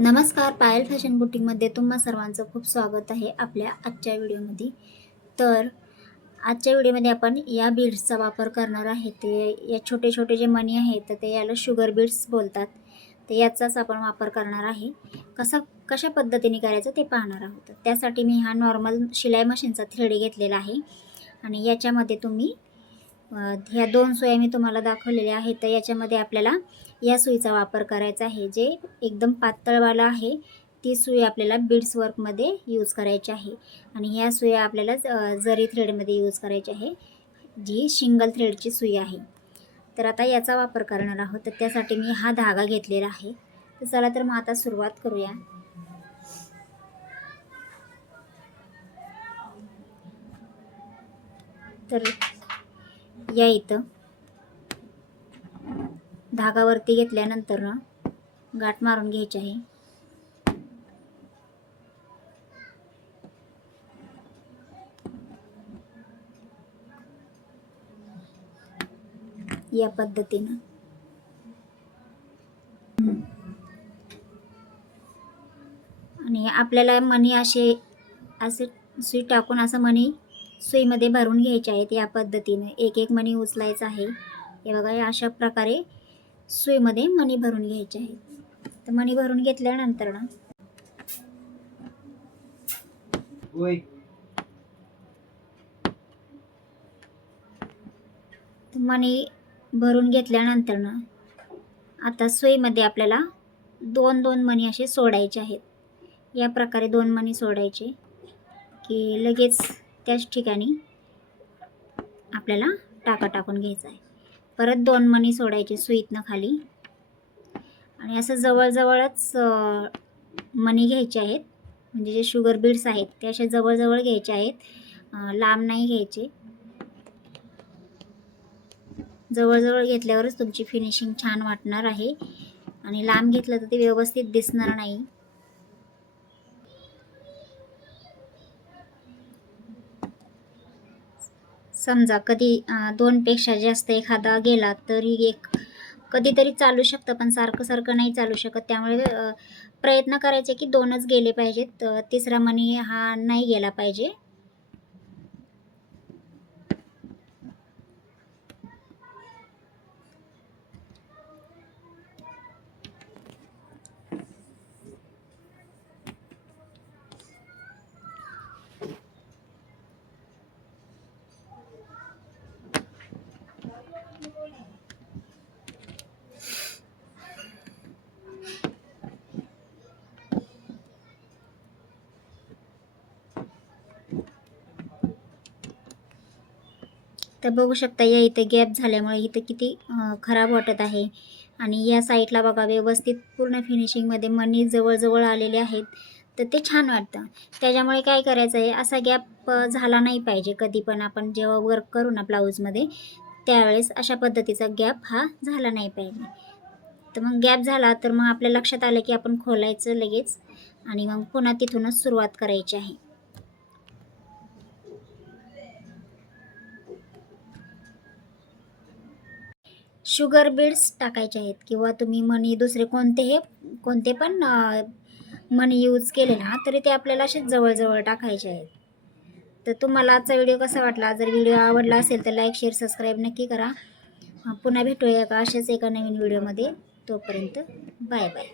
नमस्कार पायल फॅशन बुटीकमध्ये तुम्हा सर्वांचं खूप स्वागत आहे आपल्या आजच्या व्हिडिओमध्ये. तर आजच्या व्हिडिओमध्ये आपण या बीड्सचा वापर करणार आहे. ते या छोटे छोटे जे मणी आहेत तर ते याला शुगर बीड्स बोलतात. तर याचाच आपण वापर करणार आहे. कसा कशा पद्धतीने करायचं ते पाहणार आहोत. त्यासाठी मी हा नॉर्मल शिलाई मशीनचा थ्रेड घेतलेला आहे. आणि याच्यामध्ये तुम्ही ह्या दोन सोया मी तुम्हाला दाखवलेल्या आहेत. तर याच्यामध्ये आपल्याला या सुईचा वापर करायचा आहे. जे एकदम पातळवाला आहे ती सुई आपल्याला बीड्स वर्कमध्ये यूज करायची आहे. आणि ह्या सुया आपल्याला जरी थ्रेडमध्ये यूज करायची आहे जी सिंगल थ्रेडची सुई आहे. तर आता याचा वापर करणार आहोत. तर त्यासाठी मी हा धागा घेतलेला आहे. तर चला तर मग आता सुरुवात करूया. तर या इथं धागावरती घेतल्यानंतर ना गाठ मारून घ्यायची आहे. या पद्धतीनं. आणि आपल्याला मणी असे असे सुई टाकून असं मणी सुईमध्ये भरून घ्यायचे आहेत या पद्धतीनं. एक एक मणी उचलायचं आहे. हे बघा या अशा प्रकारे सुईमध्ये मणी भरून घ्यायचे आहेत तर मणी भरून घेतल्यानंतर ना मणी भरून घेतल्यानंतर ना आता सुईमध्ये आपल्याला दोन दोन मणी असे सोडायचे आहेत. या प्रकारे दोन मणी सोडायचे की लगेच त्याच ठिकाणी आपल्याला टाका टाकून घ्यायचा आहे. परत दोन मणी सोडायचे सुईतनं खाली. आणि असं जवळजवळच मणी घ्यायचे आहेत. म्हणजे जे शुगर बीड्स आहेत ते असे जवळजवळ घ्यायचे आहेत. लांब नाही घ्यायचे. जवळजवळ घेतल्यावरच तुमची फिनिशिंग छान वाटणार आहे. आणि लांब घेतलं तर ते व्यवस्थित दिसणार नाही. समजा कधी दोनपेक्षा जास्त एखादा गेला तरी एक कधीतरी चालू शकतं पण सारखं सारखं नाही चालू शकत. त्यामुळे प्रयत्न करायचे की दोनच गेले पाहिजेत. तिसरा मनी हा नाही गेला पाहिजे. तर बघू शकता या इथे गॅप झाल्यामुळे इथं किती खराब वाटत आहे. आणि या साईडला बघा व्यवस्थित पूर्ण फिनिशिंगमध्ये मनी जवळजवळ आलेले आहेत. तर ते छान वाटतं. त्याच्यामुळे काय करायचं आहे असा गॅप झाला नाही पाहिजे कधी पण. आपण जेव्हा वर्क करू ना ब्लाऊजमध्ये त्यावेळेस अशा पद्धतीचा गॅप हा झाला नाही पाहिजे. तर मग गॅप झाला तर मग आपल्या लक्षात आलं की आपण खोलायचं लगेच. आणि मग पुन्हा तिथूनच सुरुवात करायची आहे. शुगर बीड्स टाकायचे आहेत किंवा तुम्ही मनी दुसरे कोणतेही कोणते पण मनी यूज केले ना तरी ते आपल्याला असेच जवळजवळ टाकायचे आहेत. तर तुम्हाला आजचा व्हिडिओ कसा वाटला? जर व्हिडिओ आवडला असेल तर लाईक शेअर सबस्क्राईब नक्की करा. पुन्हा भेटूया का अशाच एका नवीन व्हिडिओमध्ये? तोपर्यंत बाय बाय